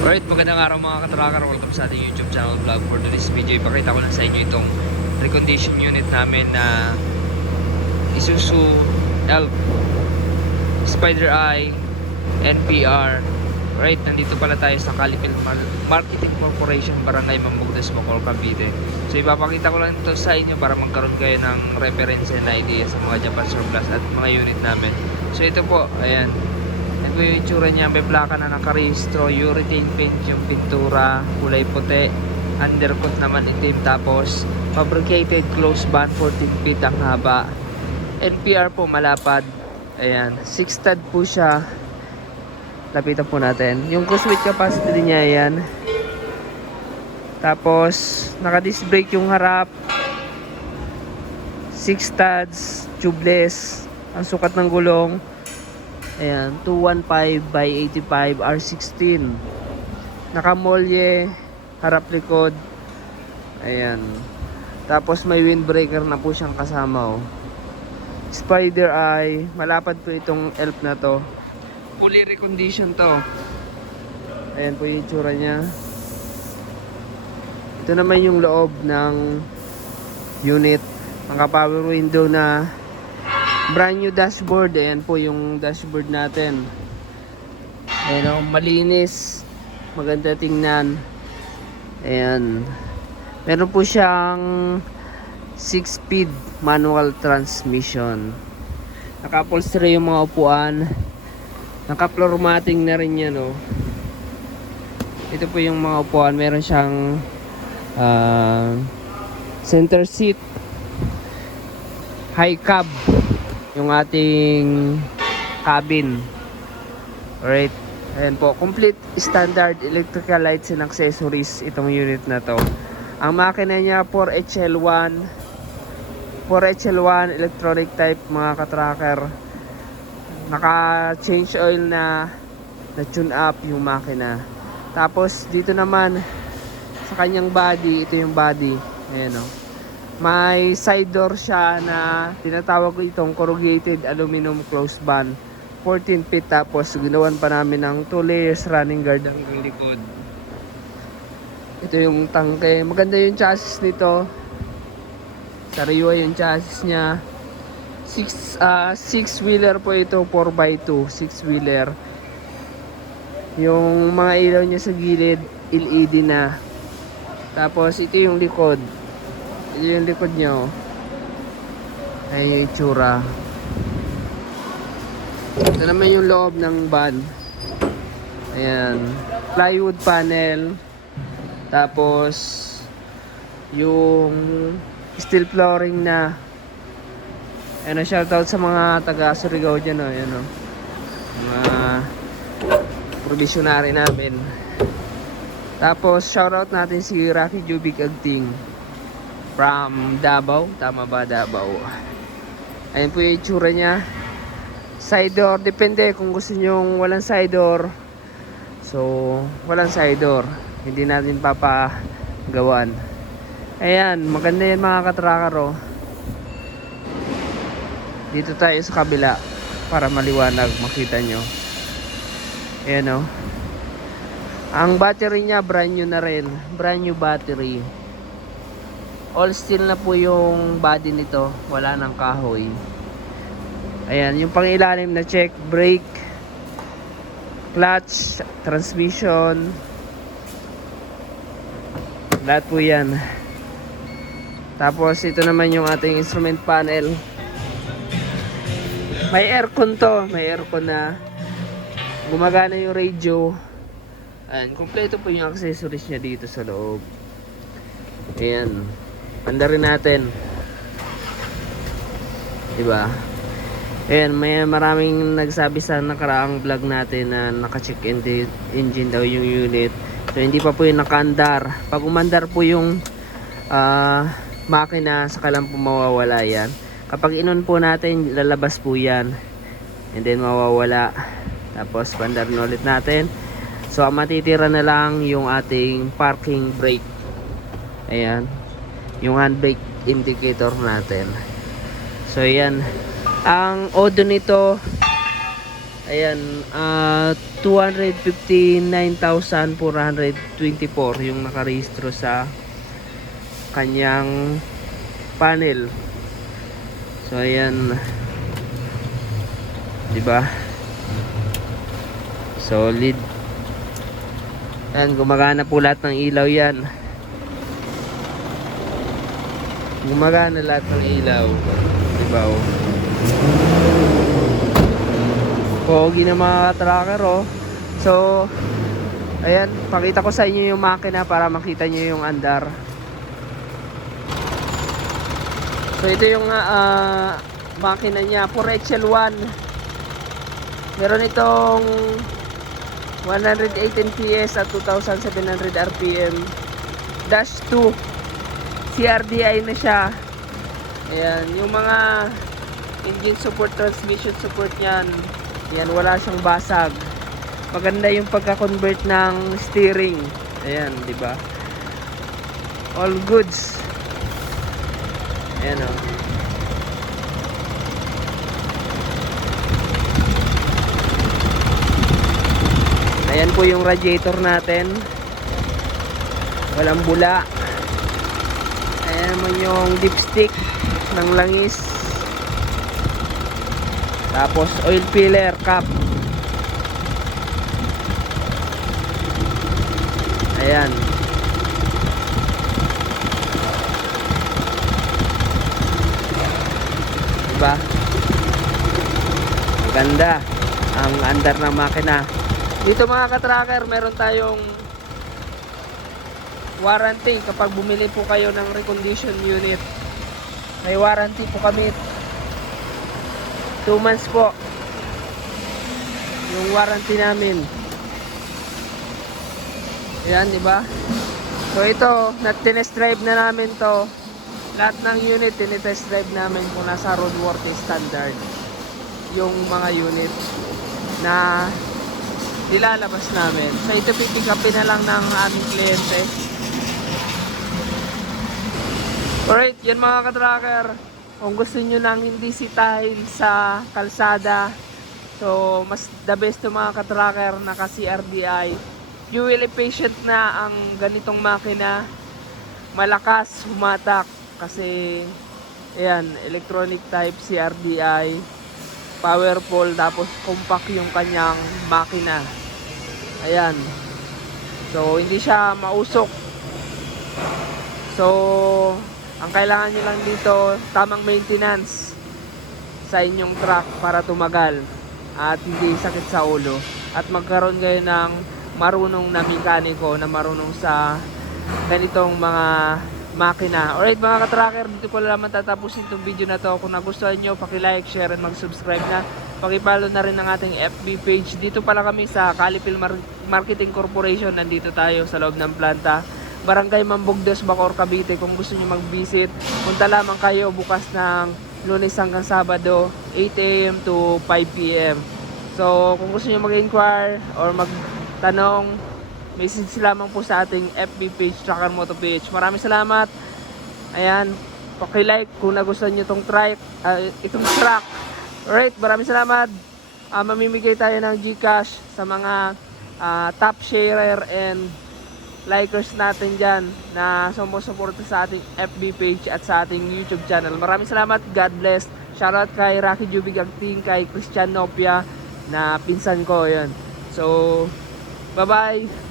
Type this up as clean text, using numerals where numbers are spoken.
Alright, magandang araw mga katracker. Welcome sa ating YouTube channel vlog. For today's video, ipakita ko lang sa inyo itong recondition unit namin na Isuzu Elf Spider Eye NPR. Alright, nandito pala tayo sa Calipil Marketing Corporation, Barangay Mambugdes, Bacol, Cavite. So ipapakita ko lang ito sa inyo para magkaroon kayo ng reference and idea sa mga Japan surplus at mga unit namin. So ito po, ayan. Yan po yung itsura niya. May plaka na nakarehistro, urethane paint yung pintura, kulay puti, undercoat naman itim, tapos fabricated closed band 14 feet ang haba. NPR po, malapad. Ayan, 6 stud po siya. Lapitan po natin yung cruise weight capacity niya. Ayan, tapos naka disc brake yung harap, 6 studs, tubeless. Ang sukat ng gulong, ayan, 215 by 85 R16. Nakamolye, harap likod. Ayan. Tapos may windbreaker na po siyang kasama, oh. Spider Eye. Malapad po itong elf na to. Fully recondition to. Ayan po yung itsura niya. Ito naman yung loob ng unit. Mga power window na brand new dashboard. Ayan po yung dashboard natin. Ayan, oh, malinis, maganda tingnan. Ayan, meron po siyang 6-speed manual transmission. Naka-upholstery yung mga upuan. Naka-floor matting na rin yan, oh. Ito po yung mga upuan. Meron siyang center seat, high cab yung ating cabin. Alright, ayan po, complete standard electrical lights and accessories itong unit na to. Ang makina niya 4HL1 electronic type, mga katracker. Naka change oil na tune up yung makina. Tapos dito naman sa kanyang body, ito yung body. Ayan, oh. May side door siya na tinatawag ko itong corrugated aluminum closed band 14 feet, tapos ginawan pa namin ng 2 layers running guard hanggang likod. Ito yung tangke. Maganda yung chassis nito. Sariwa yung chassis niya. 6-wheeler po ito, 4x2 6-wheeler. Yung mga ilaw niya sa gilid LED na. Tapos ito yung likod. Ito yung likod nyo. Ay yung itsura. Ito naman yung loob ng van. Ayan, plywood panel. Tapos yung steel flooring na. Ayan, shoutout sa mga taga Surigao dyan, oh. Ayan, oh. Mga provisionary namin. Tapos shoutout natin si Rocky Jubic Agting from Davao. Tama ba, Davao? Ayan po yung itsura niya. Side door, depende kung gusto nyong walang side door. So walang side door, hindi natin papagawan. Ayan, maganda yan, mga katracker, oh. Dito tayo sa kabila para maliwanag, makita nyo. Ayan, oh. Ang battery niya brand new na rin. Brand new battery. All steel na po yung body nito. Wala nang kahoy. Ayan, yung pangilalim na check, brake, clutch, transmission. Lahat po yan. Tapos ito naman yung ating instrument panel. May aircon to. May aircon na. Gumagana yung radio. Ayan, kompleto po yung accessories niya dito sa loob. Ayan, panda rin natin, diba? Ayan, may maraming nagsabi sa nakaraang vlog natin na naka-check engine daw yung unit. So hindi pa po yung nakaandar. Pag umandar po yung makina, saka lang po mawawala yan. Kapag inon po natin, lalabas po yan, and then mawawala. Tapos pandar na ulit natin. So ang matitira na lang yung ating parking brake. Ayan, yung handbrake indicator natin. So ayan, ang odo nito, ayan, 259,424 yung nakarehistro sa kanyang panel. So ayan, 'di ba? Solid. Ayan, gumagana po lahat ng ilaw yan. Gumagana lahat ng ilaw. 'Di ba? Oh. Pogi na mga tracker, oh. So ayan, pakita ko sa inyo yung makina para makita nyo yung andar. So ito yung makina niya, 4XL1. Meron itong 118 PS at 2,700 RPM. Dash 2 CRDI na siya. Ayan, yung mga engine support, transmission support niyan, yan, wala siyang basag. Maganda yung pagka-convert ng steering. Ayan, di ba? All goods. Ayan, oh. Ayan po yung radiator natin. Walang bula. Ayan naman yung dipstick ng langis. Tapos oil filler cap. Ayan. Diba? Maganda ang andar ng makina. Dito mga ka-tracker, meron tayong warranty kapag bumili po kayo ng recondition unit. May warranty po kami. 2 months po yung warranty namin. Ayan, diba? So ito, tinest drive na namin to. Lahat ng unit tinitest drive namin kung nasa roadworthy standard yung mga unit na nilalabas namin. So ito pipick upin na lang ng aming kliyente. Alright, yan mga ka-tracker. Kung gusto nyo nang hindi sitahin sa kalsada, so mas the best yung mga ka-tracker naka CRDI. Fuel efficient na ang ganitong makina. Malakas humatak kasi ayan, electronic type CRDI, powerful, tapos compact yung kanyang makina. Ayan, so hindi siya mausok. So ang kailangan nyo lang dito, tamang maintenance sa inyong truck para tumagal at hindi sakit sa ulo, at magkaroon kayo ng marunong na mekaniko na marunong sa ganitong mga makina. Alright mga ka-tracker, dito ko lang matatapusin itong video na to. Kung nagustuhan nyo, paki-like, share, and mag-subscribe na. Paki-follow na rin ang ating FB page. Dito pala kami sa Calipil Marketing Corporation. Nandito tayo sa loob ng planta, Barangay Mambugdos, Bacoor, Cavite. Kung gusto nyo mag-visit, punta lamang kayo bukas ng Lunes hanggang Sabado, 8 AM to 5 PM. So kung gusto nyo mag-inquire or magtanong, message lamang po sa ating FB page, Tracker Moto PH. Maraming salamat. Ayan, paki-like kung nagustuhan nyo itong truck. Alright, maraming salamat. Mamimigay tayo ng GCash sa mga top sharer and likers natin dyan na sumusuporta sa ating FB page at sa ating YouTube channel. Maraming salamat. God bless. Shoutout kay Rocky Jubig Agting, kay Christian Nopia na pinsan ko. Yun. So bye bye.